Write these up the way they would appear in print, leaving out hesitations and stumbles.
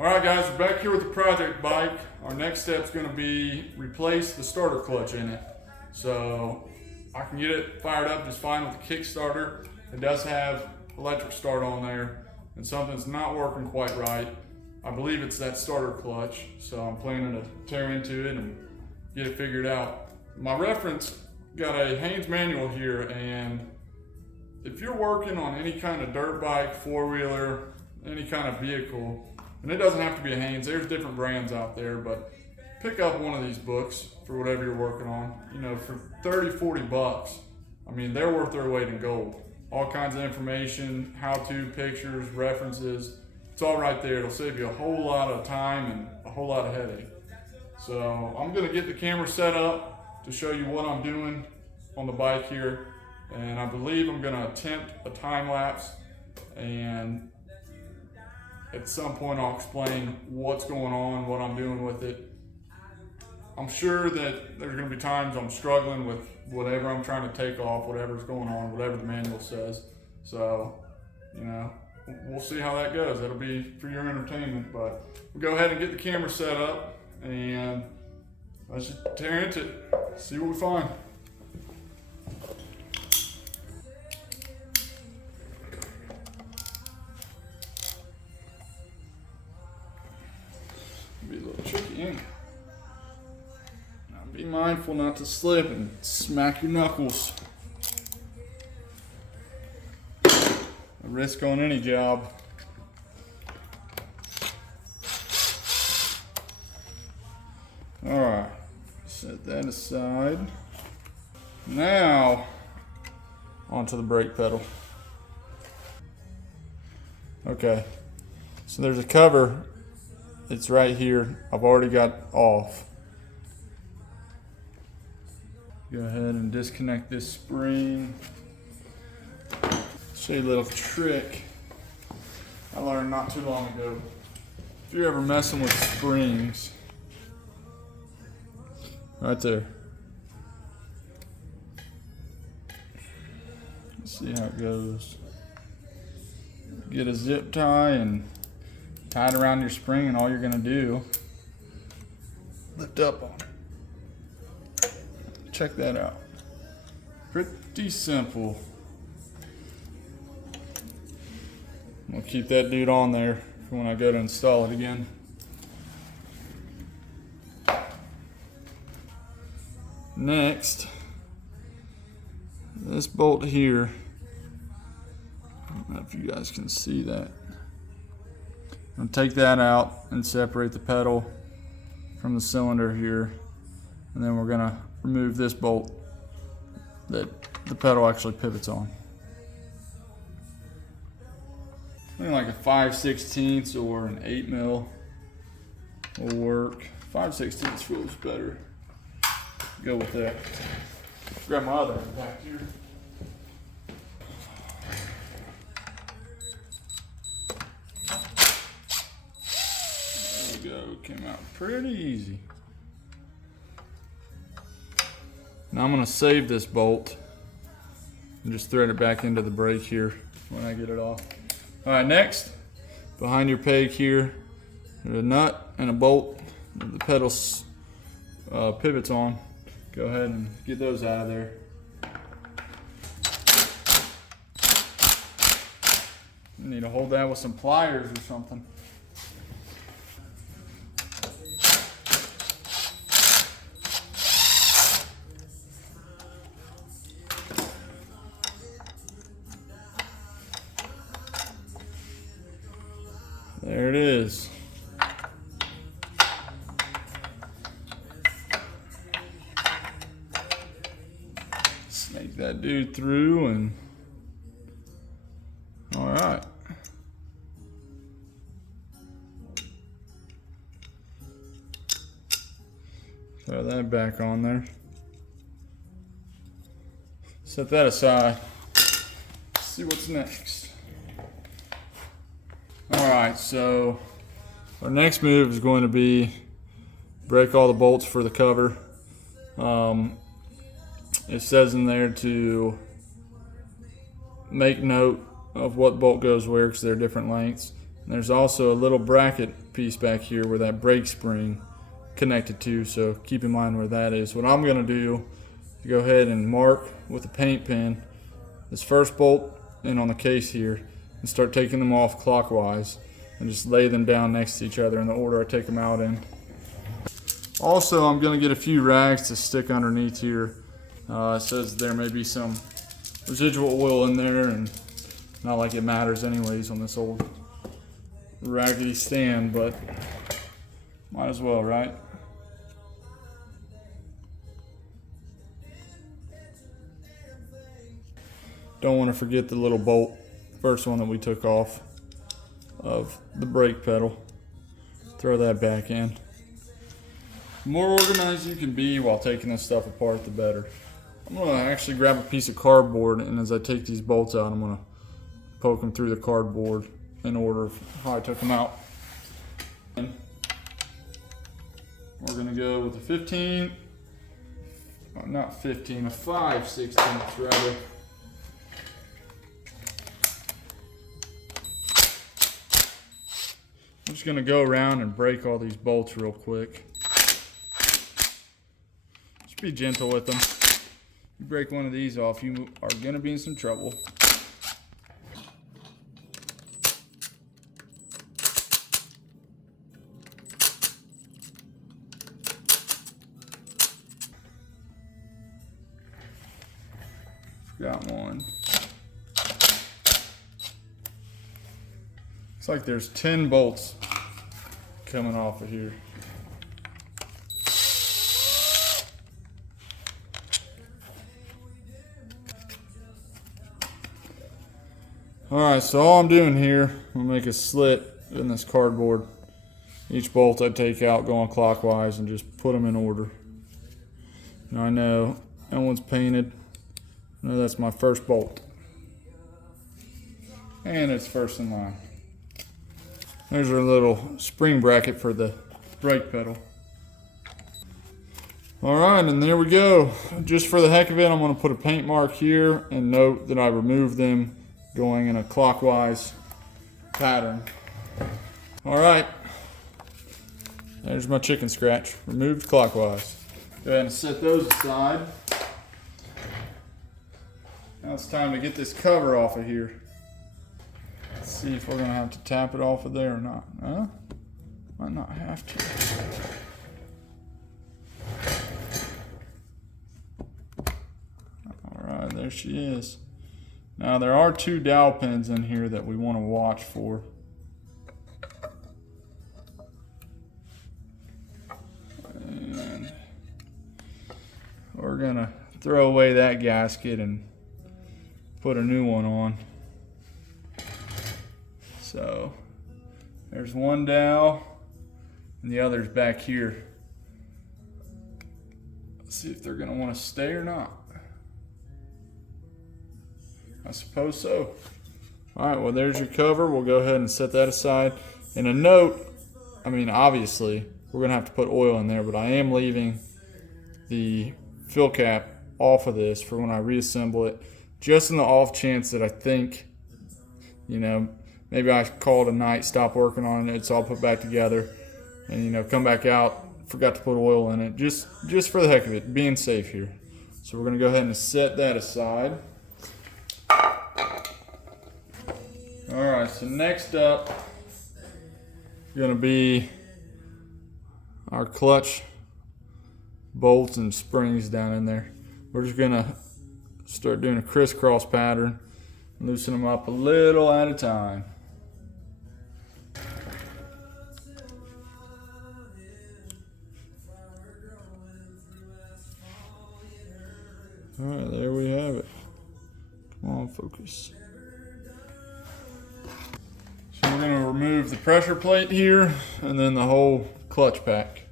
Alright guys, we're back here with the project bike. Our next step is going to be replace the starter clutch in it. So I can get it fired up just fine with the Kickstarter. It does have electric start on there and something's not working quite right. I believe it's that starter clutch, so I'm planning to tear into it and get it figured out. My reference got a Haynes manual here, and if you're working on any kind of dirt bike, four-wheeler, any kind of vehicle, and it doesn't have to be a Haynes, there's different brands out there, but pick up one of these books for whatever you're working on. You know, for 30, 40 bucks, I mean, they're worth their weight in gold. All kinds of information, how-to, pictures, references, it's all right there. It'll save you a whole lot of time and a whole lot of headache. So I'm gonna get the camera set up to show you what I'm doing on the bike here. And I believe I'm gonna attempt a time lapse, and at some point I'll explain what's going on, what I'm doing with it. I'm sure that there's gonna be times I'm struggling with whatever I'm trying to take off, whatever's going on, whatever the manual says. So, you know, we'll see how that goes. That'll be for your entertainment, but we'll go ahead and get the camera set up and let's just tear into it, see what we find. Be a little tricky, ain't it? Now be mindful not to slip and smack your knuckles. A risk on any job. Alright, set that aside. Now, onto the brake pedal. Okay, so there's a cover. It's right here. I've already got off. Go ahead and disconnect this spring. Show you a little trick I learned not too long ago. If you're ever messing with springs, right there. Let's see how it goes. Get a zip tie and tie it around your spring, and all you're gonna do, lift up on it. Check that out. Pretty simple. I'll keep that dude on there for when I go to install it again. Next, this bolt here, I don't know if you guys can see that. I'm gonna take that out and separate the pedal from the cylinder here, and then we're gonna remove this bolt that the pedal actually pivots on. Something like a 5/16 or an 8 mil will work. 5/16 feels better. Go with that. Grab my other one back here. Came out pretty easy. Now I'm going to save this bolt and just thread it back into the brake here when I get it off. Alright, next, behind your peg here, there's a nut and a bolt that the pedal pivots on. Go ahead and get those out of there. You need to hold that with some pliers or something. There it is. Snake that dude through and all right. Throw that back on there. Set that aside. Let's see what's next. Alright, so our next move is going to be break all the bolts for the cover. It says in there to make note of what bolt goes where because they're different lengths. And there's also a little bracket piece back here where that brake spring connected to, so keep in mind where that is. What I'm going to do is go ahead and mark with a paint pen this first bolt in on the case here and start taking them off clockwise and just lay them down next to each other in the order I take them out in. Also, I'm going to get a few rags to stick underneath here. It says there may be some residual oil in there, and not like it matters anyways on this old raggedy stand, but might as well, right? Don't want to forget the little bolt, first one that we took off of the brake pedal. Throw that back in. The more organized you can be while taking this stuff apart, the better. I'm going to actually grab a piece of cardboard, and as I take these bolts out, I'm going to poke them through the cardboard in order of how I took them out. And we're going to go with a 15, not 15, a 5/16 rather. I'm just going to go around and break all these bolts real quick. Just be gentle with them. You break one of these off, you are going to be in some trouble. Got one. Looks like there's 10 bolts coming off of here. Alright, so all I'm doing here, I'm gonna make a slit in this cardboard. Each bolt I take out going clockwise and just put them in order. Now I know that one's painted. I know that's my first bolt. And it's first in line. There's our little spring bracket for the brake pedal. Alright, and there we go. Just for the heck of it, I'm going to put a paint mark here and note that I removed them going in a clockwise pattern. Alright, there's my chicken scratch, removed clockwise. Go ahead and set those aside. Now it's time to get this cover off of here. Let's see if we're going to have to tap it off of there or not. Huh? Might not have to. Alright, there she is. Now there are 2 dowel pins in here that we want to watch for. And we're going to throw away that gasket and put a new one on. So there's one dowel and the other's back here. Let's see if they're going to want to stay or not. I suppose so. Alright, well there's your cover. We'll go ahead and set that aside. And a note, I mean obviously we're going to have to put oil in there, but I am leaving the fill cap off of this for when I reassemble it, just in the off chance that I think, you know, maybe I call it a night, stop working on it, it's all put back together, and you know, come back out, forgot to put oil in it, just for the heck of it, being safe here. So we're going to go ahead and set that aside. Alright, so next up is going to be our clutch bolts and springs down in there. We're just going to start doing a crisscross pattern, loosen them up a little at a time. Alright, there we have it. Come on, focus. So we're going to remove the pressure plate here and then the whole clutch pack.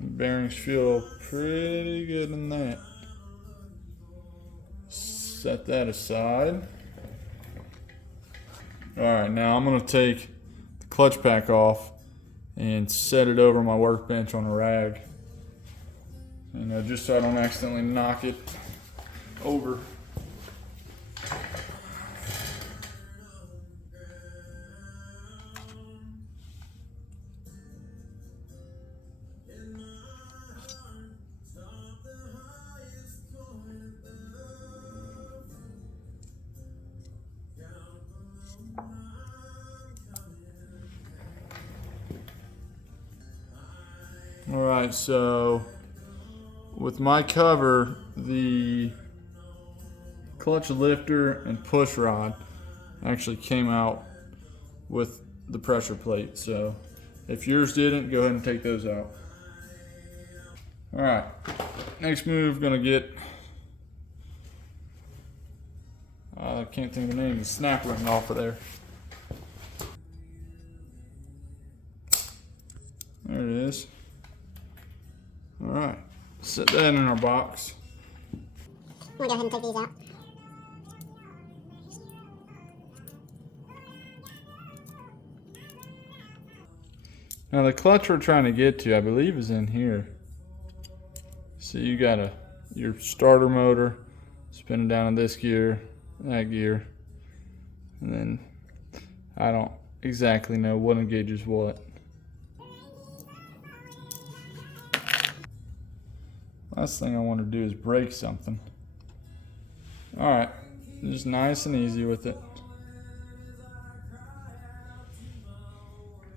Bearings feel pretty good in that. Set that aside. Alright, now I'm going to take the clutch pack off and set it over my workbench on a rag. Just so I don't accidentally knock it over. Alright, so with my cover, the clutch lifter and push rod actually came out with the pressure plate. So if yours didn't, go ahead and take those out. Alright, next move, gonna get, I can't think of the name, the snap ring off of there. There it is. Alright, set that in our box. I'm gonna go ahead and take these out. Now the clutch we're trying to get to, I believe, is in here. So you got your starter motor spinning down in this gear, that gear, and then I don't exactly know what engages what. Last thing I want to do is break something. Alright, just nice and easy with it.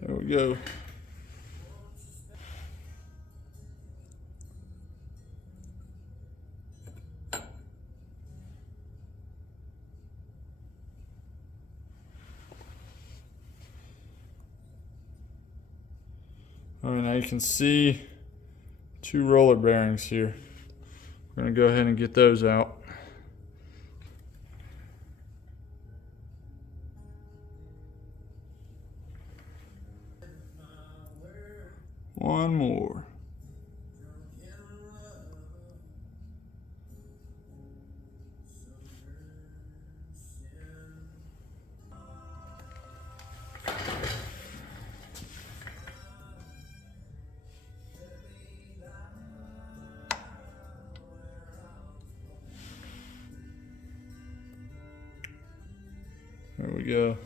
There we go. Alright, now you can see 2 roller bearings here. We're going to go ahead and get those out. One more. There we go.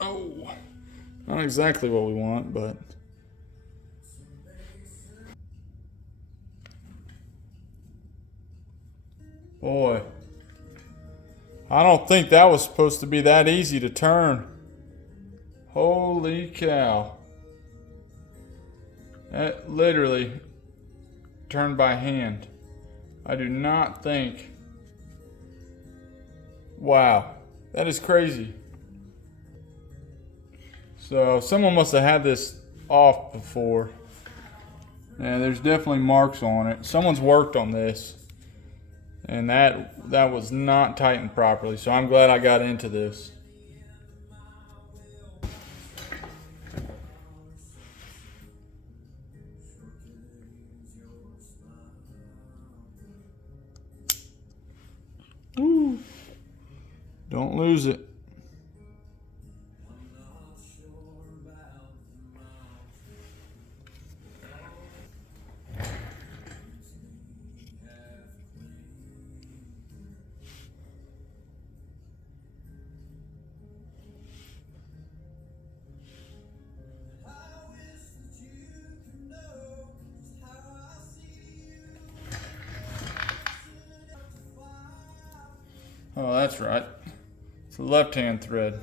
Oh, not exactly what we want, but boy, I don't think that was supposed to be that easy to turn. Holy cow. That literally turned by hand. I do not think. Wow, that is crazy. So someone must have had this off before. Yeah, there's definitely marks on it. Someone's worked on this, and that was not tightened properly. So I'm glad I got into this. Ooh. Don't lose it. Oh, that's right. It's the left-hand thread.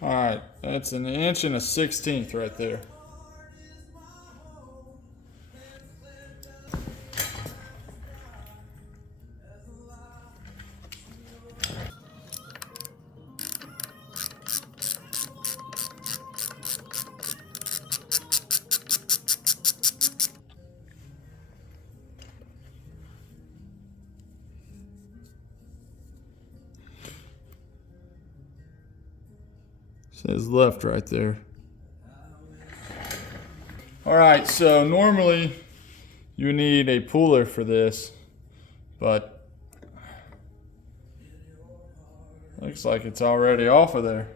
Alright, that's 1 1/16 right there. Says left right there. Alright, so normally you need a puller for this, but looks like it's already off of there.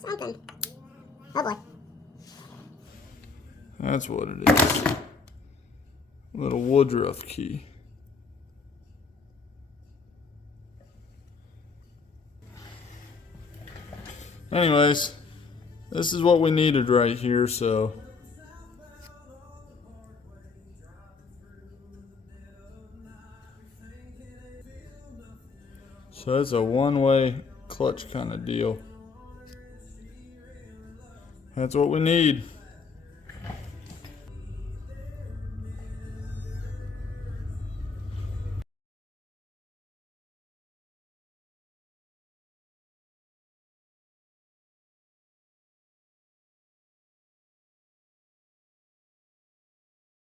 Something. Oh boy. That's what it is. Little Woodruff key. Anyways, this is what we needed right here, so it's a one-way clutch kind of deal. That's what we need.